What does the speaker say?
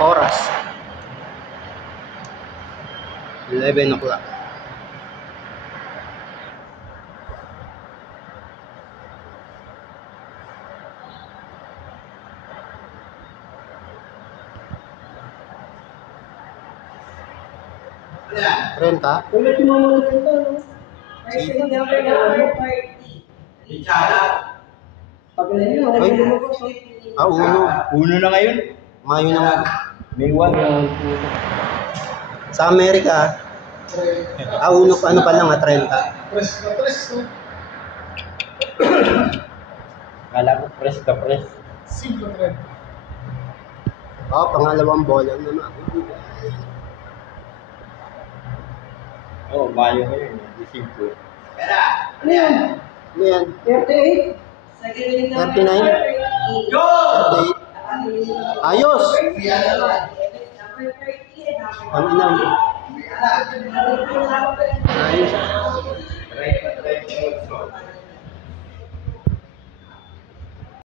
Oras. 11 o'clock. Renta? Ulit yung mga renta, no? Pag ganyan, wala yung lumabas. Uno. Uno na ngayon. Mayo na nga. May 1 na. Sa Amerika, uno pa, ano pa lang, 30. Press na press, no? Kala ko press ka press. Simple trend. Pangalawang bola naman. Mayo ngayon. 5. Ano yan? Ano yan? 38? 39? 38? Ayos! Ang inang. Ayos.